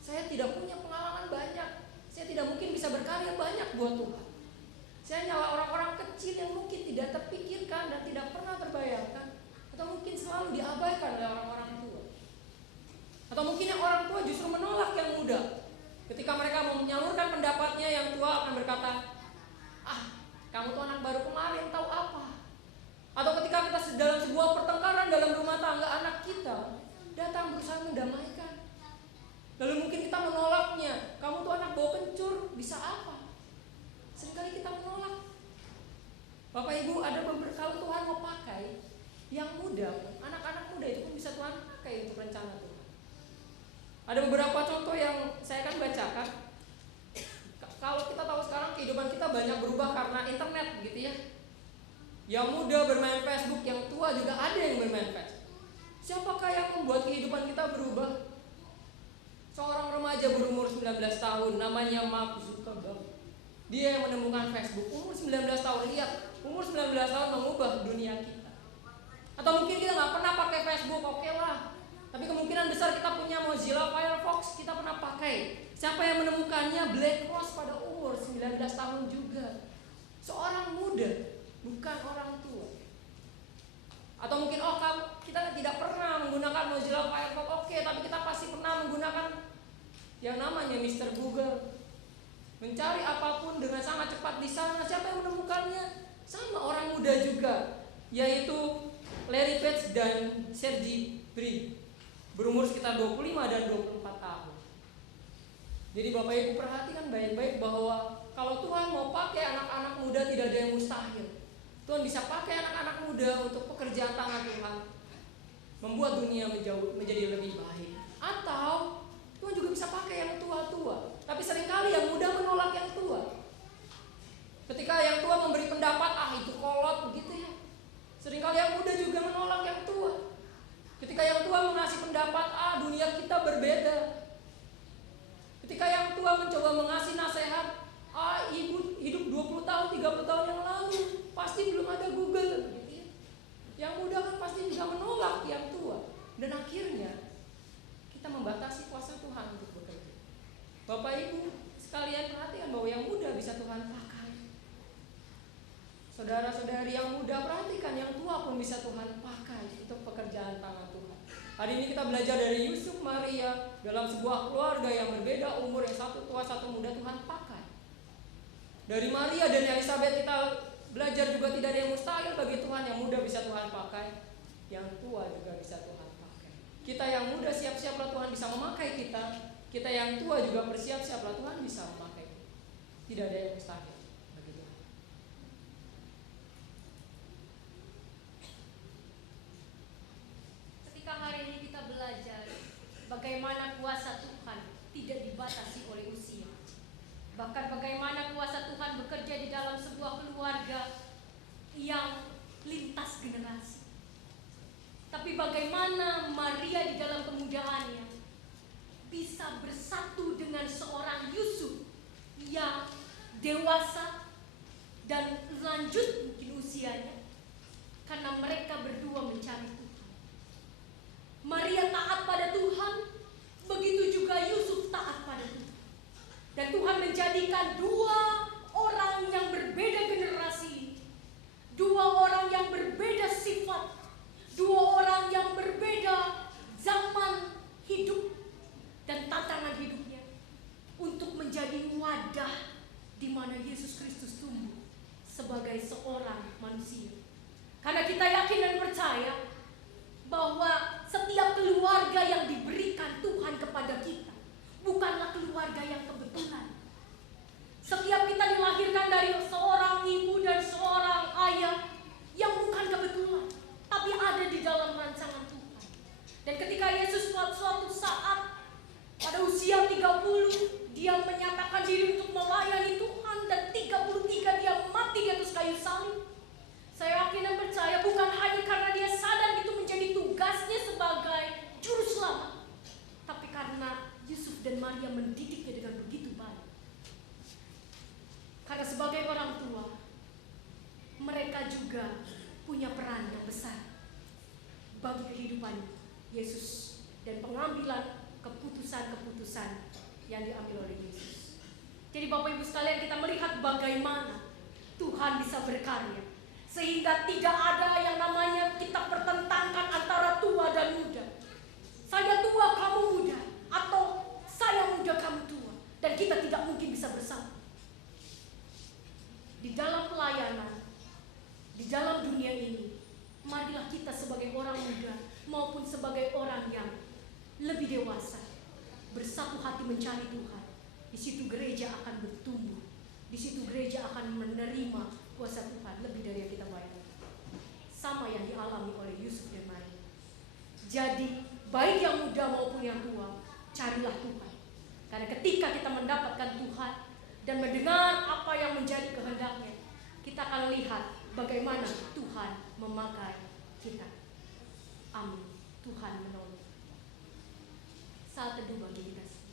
Saya tidak punya pengalaman banyak. Saya tidak mungkin bisa berkarya banyak buat Tuhan. Saya nyala orang-orang kecil yang mungkin tidak terpikirkan dan tidak pernah terbayangkan, atau mungkin selalu diabaikan oleh orang-orang tua. Atau mungkin yang orang tua justru menolak yang muda. Ketika mereka mau menyalurkan pendapatnya, yang tua akan berkata, kamu tuh anak baru kemarin, tahu apa? Atau ketika kita dalam sebuah pertengkaran dalam rumah tangga, anak kita datang berusaha mendamaikan. Lalu mungkin kita menolaknya, kamu tuh anak bau kencur, bisa apa? Seringkali kita menolak. Bapak Ibu, ada kalau Tuhan mau pakai yang muda, anak-anak muda itu pun bisa Tuhan pakai untuk rencana Tuhan. Ada beberapa contoh yang saya akan bacakan. Kalau kita tahu sekarang kehidupan kita banyak berubah karena internet gitu ya. Yang muda bermain Facebook, yang tua juga ada yang bermain Facebook. Siapakah yang membuat kehidupan kita berubah? Seorang remaja berumur 19 tahun namanya Mark Zuckerberg. Dia yang menemukan Facebook. Umur 19 tahun, lihat, umur 19 tahun mengubah dunia kita. Atau mungkin kita nggak pernah pakai Facebook, oke lah. Tapi kemungkinan besar kita punya Mozilla Firefox, kita pernah pakai. Siapa yang menemukannya? Black Rose pada umur 19 tahun juga. Seorang muda, bukan orang tua. Atau mungkin kita tidak pernah menggunakan Mozilla Firefox, oke, tapi kita pasti pernah menggunakan yang namanya Mr. Google. Mencari apapun dengan sangat cepat di sana. Siapa yang menemukannya? Sama orang muda juga, yaitu Larry Page dan Sergey Brin. Berumur sekitar 25 dan 24 tahun. Jadi Bapak Ibu perhatikan baik-baik bahwa kalau Tuhan mau pakai anak-anak muda, tidak ada yang mustahil. Tuhan bisa pakai anak-anak muda untuk pekerjaan tangan Tuhan, membuat dunia menjadi lebih baik. Atau Tuhan juga bisa pakai yang tua-tua. Tapi seringkali yang muda menolak yang tua. Ketika yang tua memberi pendapat, itu Ketika yang tua mencoba mengasih nasihat, ibu hidup 20 tahun, 30 tahun yang lalu, pasti belum ada Google, begitu ya. Yang muda kan pasti juga menolak yang tua. Dan akhirnya kita membatasi kuasa Tuhan untuk bekerja. Bapak Ibu sekalian perhatikan bahwa yang muda bisa Tuhan pakai. Saudara-saudari yang muda perhatikan, yang tua pun bisa Tuhan pakai untuk pekerjaan tangan Tuhan. Hari ini kita belajar dari Yusuf Maria dalam sebuah keluarga yang berbeda umur, yang satu tua satu muda Tuhan pakai. Dari Maria dan Elizabeth kita belajar juga tidak ada yang mustahil bagi Tuhan. Yang muda bisa Tuhan pakai, yang tua juga bisa Tuhan pakai. Kita yang muda siap-siaplah Tuhan bisa memakai kita. Kita yang tua juga bersiap-siaplah Tuhan bisa memakai kita. Tidak ada yang mustahil bagi Tuhan. Ketika hari ini kita belajar bagaimana kuasa Tuhan tidak dibatasi oleh usia, bahkan bagaimana kuasa Tuhan bekerja di dalam sebuah keluarga yang lintas generasi. Tapi bagaimana Maria di dalam kemudaannya bisa bersatu dengan seorang Yusuf yang dewasa dan lanjut mungkin usianya, karena mereka berdua mencari Tuhan. Maria taat pada Tuhan, begitu juga Yusuf taat pada Tuhan. Dan Tuhan menjadikan dua orang yang berbeda generasi, dua orang yang berbeda sifat, dua orang yang berbeda zaman hidup dan tantangan hidupnya, untuk menjadi wadah di mana Yesus Kristus tumbuh sebagai seorang manusia. Karena kita yakin dan percaya bahwa setiap keluarga yang diberikan Tuhan kepada kita bukanlah keluarga yang kebetulan. Setiap kita dilahirkan dari seorang ibu dan seorang ayah yang bukan kebetulan, tapi ada di dalam rancangan Tuhan. Dan ketika Yesus suatu saat pada usia 30, dia menyatakan diri untuk melayani Tuhan, dan 33 dia mati di atas kayu salib. Saya yakin dan percaya bukan hanya karena dia sadar itu menjadi tugasnya sebagai juru selamat, tapi karena Yusuf dan Maria mendidiknya dengan begitu baik. Karena sebagai orang tua, mereka juga punya peran yang besar bagi kehidupan Yesus dan pengambilan keputusan-keputusan yang diambil oleh Yesus. Jadi Bapak Ibu sekalian, kita melihat bagaimana Tuhan bisa berkarya, sehingga tidak ada yang namanya kita pertentangkan antara tua dan muda. Saya tua, kamu muda, atau saya muda, kamu tua, dan kita tidak mungkin bisa bersama. Di dalam pelayanan, di dalam dunia ini, marilah kita sebagai orang muda maupun sebagai orang yang lebih dewasa bersatu hati mencari Tuhan. Di situ gereja akan bertumbuh, di situ gereja akan menerima kuasa Tuhan lebih dari yang kita bayangkan. Sama yang dialami oleh Yusuf dan Maria. Jadi baik yang muda maupun yang tua, carilah Tuhan. Karena ketika kita mendapatkan Tuhan dan mendengar apa yang menjadi kehendaknya, kita akan lihat bagaimana Tuhan memakai kita. Amin. Tuhan menolong. Saat teduh bagi kita semua.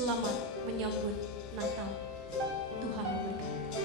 Selamat menyambut Natal. Tuhan memberkati.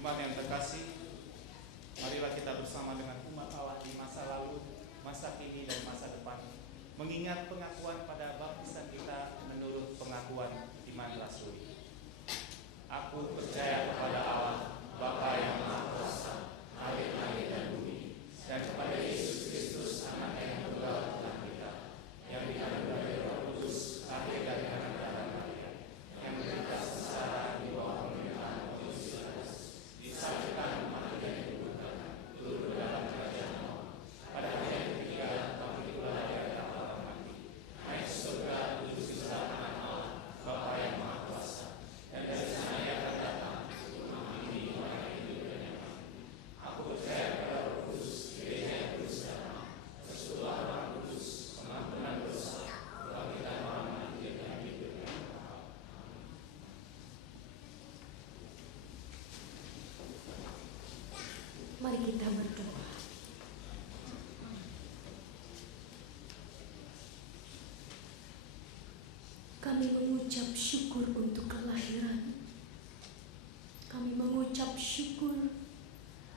Jemaat yang terkasih, marilah kita bersama dengan umat Allah di masa lalu, masa kini, dan masa depan, mengingat pengakuan pada baptisan kita menurut pengakuan iman rasuli. Aku percaya kepada Allah, Bapa yang Maha Kuasa, langit-langit dan bumi, dan kepada Yesus Kristus, Anak yang tunggal Tuhan kita, yang dikandung dari Roh Kudus, lahir dari anak darah Maria, yang menderita sengsara di bawah pemerintahan Pontius Pilatus, disalibkan, mati dan dikuburkan, turun ke dalam kerajaan Allah. Pada hari yang ketiga, bangkit pula dari antara orang mati, naik ke surga, duduk di sebelah kanan Allah, Bapa yang Maha Kuasa, dan dari sana ia akan datang untuk Kami mengucap syukur untuk kelahiran. Kami mengucap syukur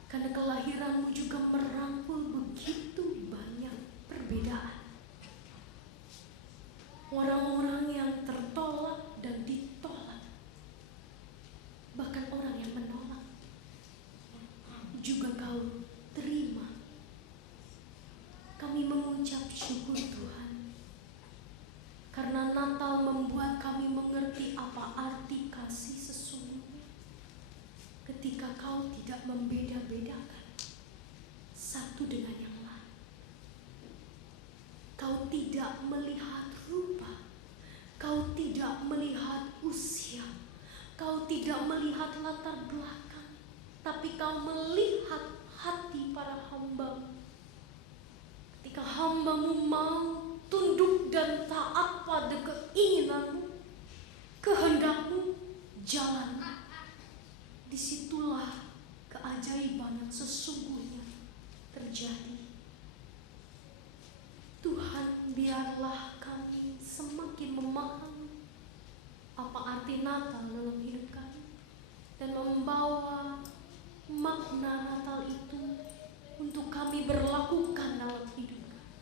karena kelahiranmu juga merangkul begitu banyak perbedaan. Orang-orang yang tertolak dan ditolak, bahkan orang yang menolak, juga kau terima. Kami mengucap syukur Tuhan, karena Natal membuat kami mengerti apa arti kasih sesungguhnya. Ketika kau tidak membeda-bedakan satu dengan yang lain. Kau tidak melihat rupa, kau tidak melihat usia, kau tidak melihat latar belakang, tapi kau melihat hati para hamba. Ketika hambamu mau tunduk dan taat pada keinginanmu, kehendakmu, jalan, disitulah keajaiban yang sesungguhnya terjadi. Tuhan, biarlah kami semakin memahami apa arti Natal dalam hidup kami dan membawa makna Natal itu untuk kami berlakukan dalam hidup kami.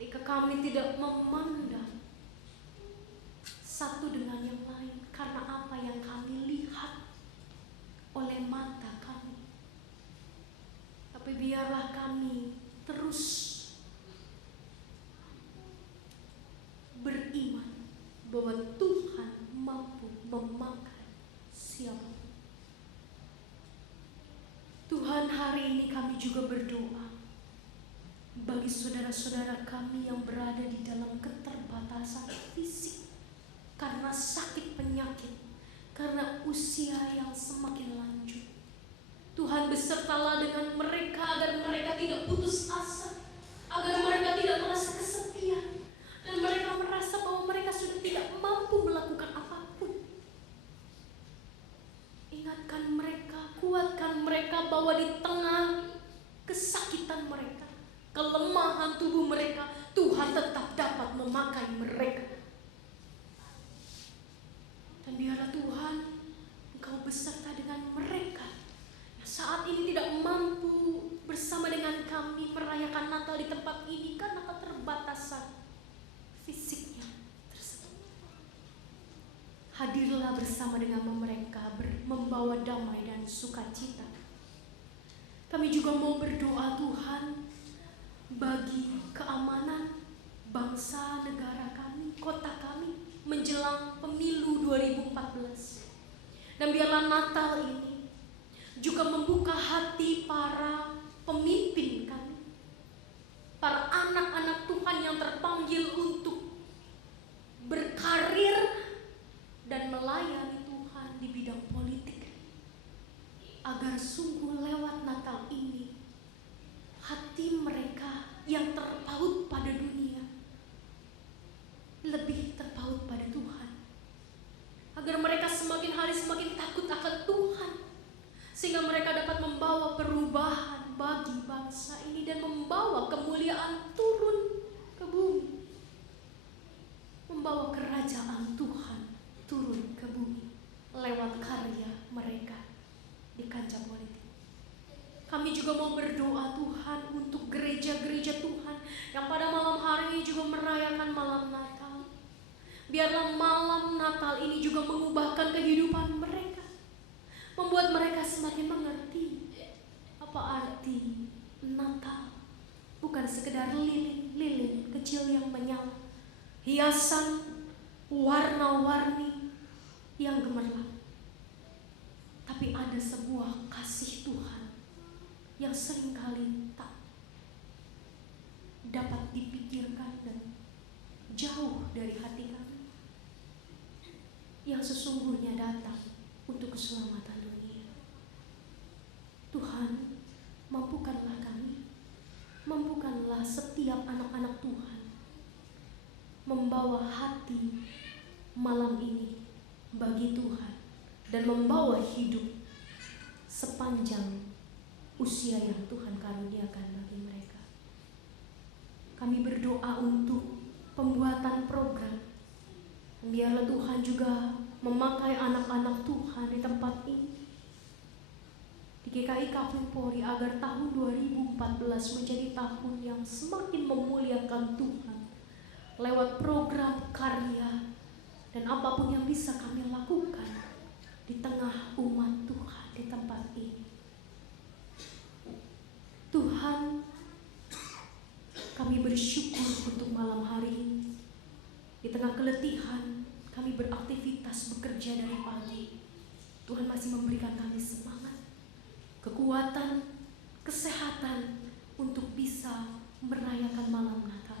Ketika kami tidak memandang satu dengan yang lain karena apa yang kami lihat oleh mata kami, tapi biarlah kami terus beriman bahwa Tuhan mampu memakai siapapun. Tuhan, hari ini kami juga berdoa bagi saudara-saudara kami yang berada di dalam keterbatasan fisik karena sakit penyakit, karena usia yang semakin lanjut. Tuhan, besertalah dengan mereka agar mereka tidak putus asa, agar mereka tidak merasa kesepian, dan mereka merasa bahwa mereka sudah tidak mampu melakukan apapun. Ingatkan mereka, kuatkan mereka bahwa di tengah kesakitan mereka, kelemahan tubuh mereka, Tuhan tetap dapat memakai mereka. Dan biarlah Tuhan, Engkau beserta dengan mereka yang saat ini tidak mampu bersama dengan kami merayakan Natal di tempat ini karena keterbatasan fisiknya tersebut. Hadirlah bersama dengan mereka, membawa damai dan sukacita. Kami juga mau berdoa Tuhan bagi keamanan bangsa, negara kami, kota kami menjelang pemilu 2014. Dan biarlah Natal ini juga membuka hati para pemimpin kami, para anak-anak Tuhan yang terpanggil untuk berkarir dan melayani Tuhan di bidang politik, agar sungguh lewat Natal ini hati mereka yang terpaut pada dunia lebih terpaut pada Tuhan, agar mereka semakin hari semakin takut akan Tuhan, sehingga mereka dapat membawa perubahan bagi bangsa ini dan membawa kemuliaan turun ke bumi, membawa kerajaan Tuhan turun ke bumi lewat karya mereka di kancah politik. Kami juga mau berdoa Tuhan untuk gereja-gereja Tuhan yang pada malam hari ini juga merayakan malam Natal. Biarlah malam Natal ini juga mengubahkan kehidupan mereka, membuat mereka semakin mengerti apa arti Natal. Bukan sekedar lilin-lilin kecil yang menyala, hiasan warna-warni yang gemerlap, tapi ada sebuah kasih Tuhan yang seringkali tak dapat dipikirkan dan jauh dari hati kami, yang sesungguhnya datang untuk keselamatan dunia. Tuhan, mampukanlah kami, mampukanlah setiap anak-anak Tuhan membawa hati malam ini bagi Tuhan dan membawa hidup sepanjang usia yang Tuhan karuniakan bagi mereka. Kami berdoa untuk pembuatan program biarlah Tuhan juga memakai anak-anak Tuhan di tempat ini, di GKI Kapling Polri, agar tahun 2014 menjadi tahun yang semakin memuliakan Tuhan lewat program karya dan apapun yang bisa kami lakukan di tengah umat Tuhan di tempat ini. Tuhan, kami bersyukur untuk malam hari ini. Di tengah keletihan, kami beraktivitas bekerja dari pagi. Tuhan masih memberikan kami semangat, kekuatan, kesehatan untuk bisa merayakan malam Natal.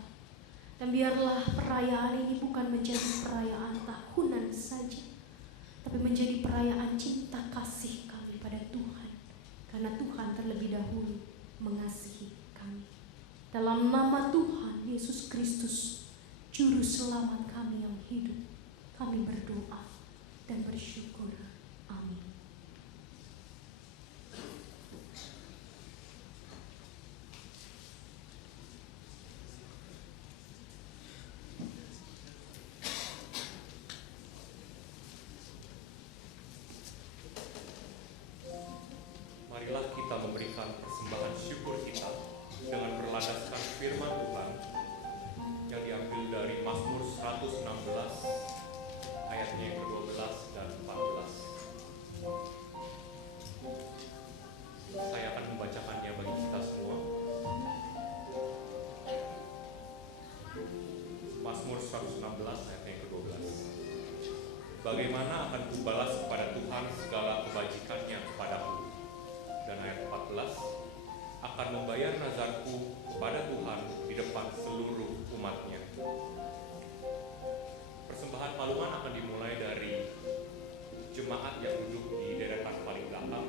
Dan biarlah perayaan ini bukan menjadi perayaan tahunan saja, tapi menjadi perayaan cinta kasih kami pada Tuhan, karena Tuhan terlebih dahulu mengasihi kami. Dalam nama Tuhan Yesus Kristus, Juru Selamat kami yang hidup, kami berdoa dan bersyukur. Amin. Marilah kita memberikan persembahan syukur kita dengan berlandaskan firman Tuhan yang diambil dari Mazmur 116 ayatnya yang ke-12 dan 14. Saya akan membacakannya bagi kita semua. Mazmur 116 ayatnya yang ke-12. Bagaimana akan kubalas kepada Tuhan segala kebajikannya kepadaku? Dan ayat 14, akan membayar nazarku kepada Tuhan di depan seluruh umatnya. Persembahan palungan akan dimulai dari jemaat yang duduk di deretan paling belakang,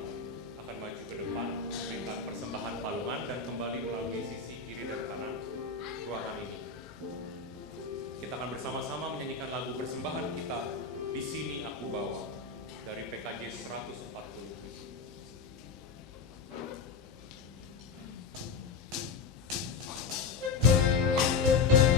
akan maju ke depan memberikan persembahan palungan dan kembali melalui sisi kiri dan kanan ruangan ini. Kita akan bersama-sama menyanyikan lagu persembahan kita, Di Sini Aku Bawa, dari PKJ 147. Saya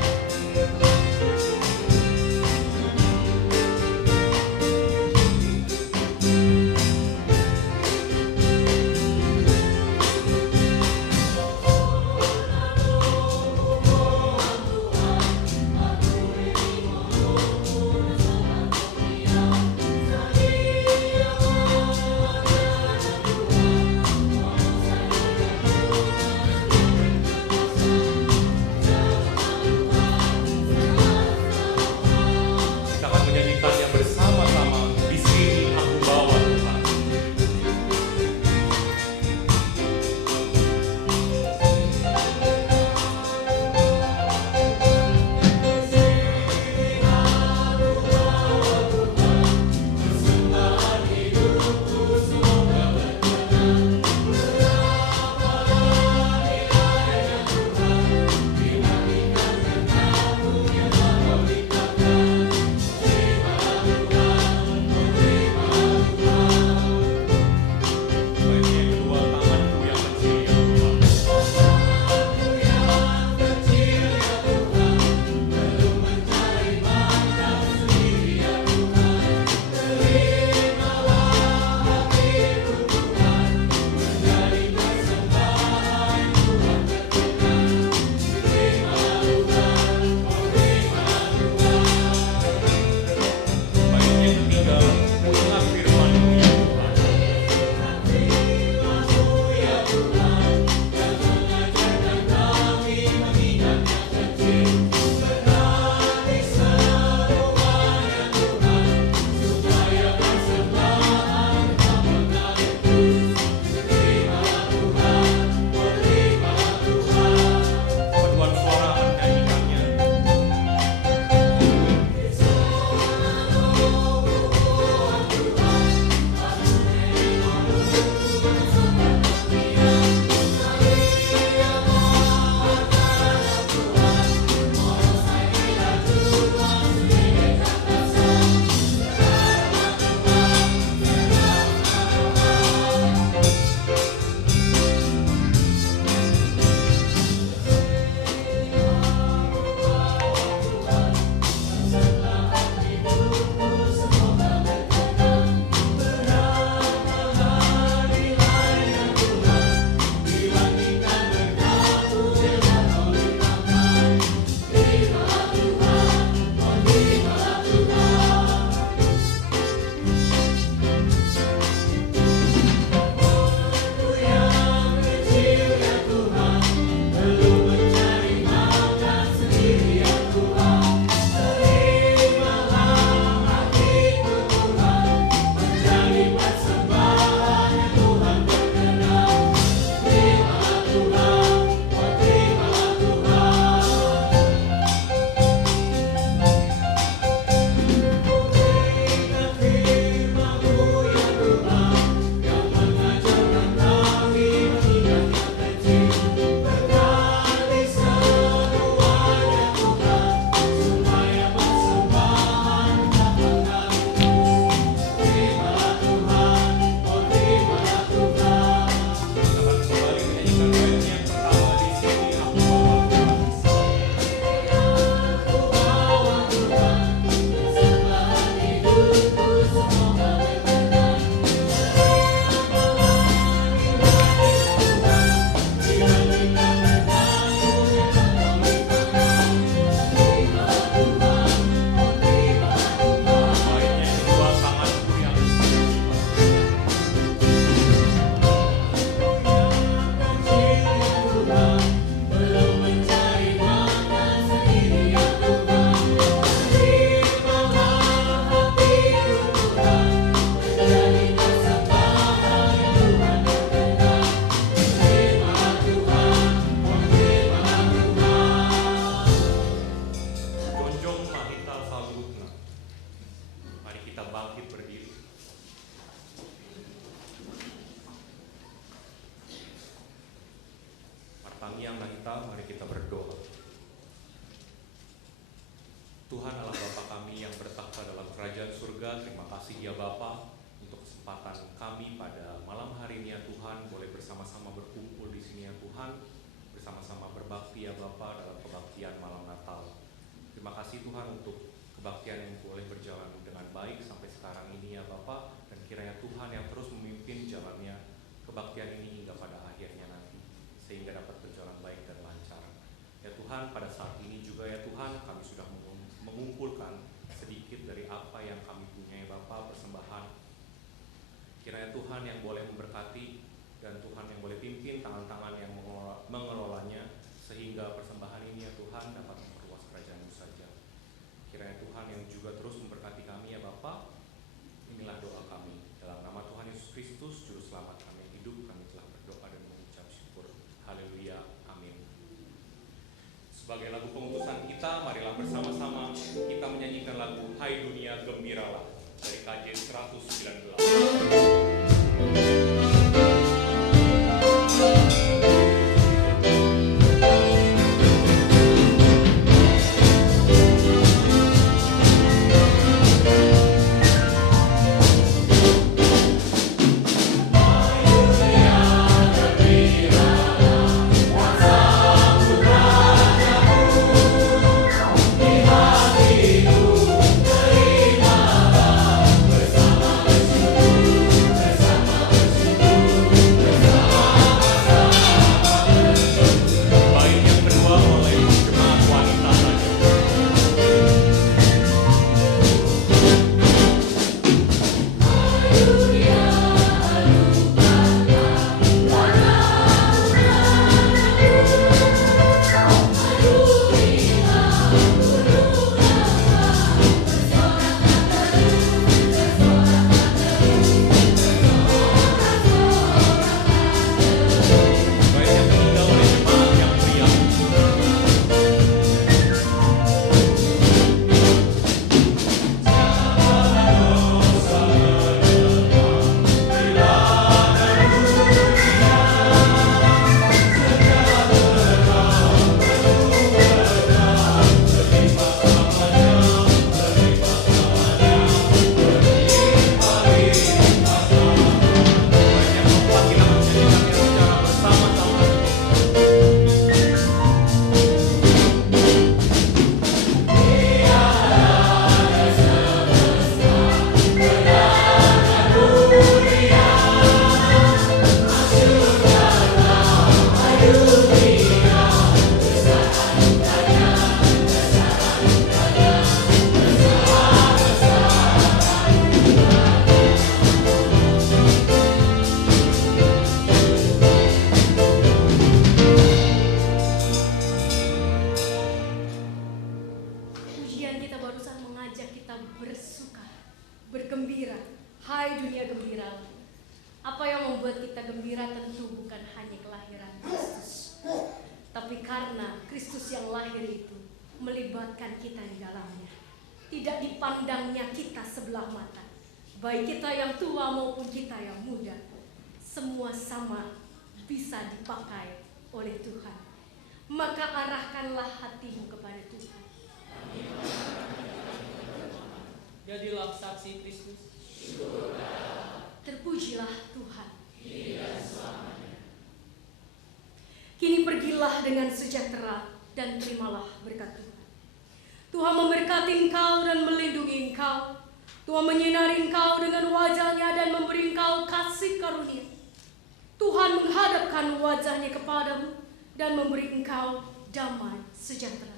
kita berdoa. Tuhan Allah Bapa kami yang bertakhta dalam kerajaan surga, terima kasih ya Bapa untuk kesempatan kami pada malam hari ini ya Tuhan, boleh bersama-sama berkumpul di sini ya Tuhan, bersama-sama berbakti ya Bapa dalam kebaktian malam Natal. Terima kasih Tuhan untuk kebaktian yang boleh berjalan dengan baik sampai sekarang ini ya Bapa, dan kiranya Tuhan yang terus memimpin jalannya kebaktian ini hingga pada akhirnya nanti, sehingga dapat berjalan baik dan lancar. Ya Tuhan, pada saat ini juga ya Tuhan, kami sudah mengumpulkan sedikit dari apa yang kami punya ya Bapa, persembahan. Kiranya Tuhan yang boleh memberkati dan Tuhan yang boleh pimpin tangan-tangan yang mengelolanya, sehingga persembahan ini ya Tuhan dapat memperluas kerajaan-Mu saja. Kiranya Tuhan yang juga terus memberkati kami ya Bapa. Inilah doa kami. Dalam nama Tuhan Yesus Kristus, Juru Selamat kami yang hidup, kami telah berdoa dan mengucap syukur. Haleluya. Amin. Sebagai lagu pengutusan kita, marilah bersama-sama kita menyanyikan lagu Hai Dunia Gembiralah dari KJ 119. Jadilah saksi Kristus. Terpujilah Tuhan. Kini pergilah dengan sejahtera dan terimalah berkat Tuhan. Tuhan memberkati engkau dan melindungi engkau. Tuhan menyinari engkau dengan wajah-Nya dan memberi engkau kasih karunia. Tuhan menghadapkan wajah-Nya kepadamu dan memberi engkau damai sejahtera.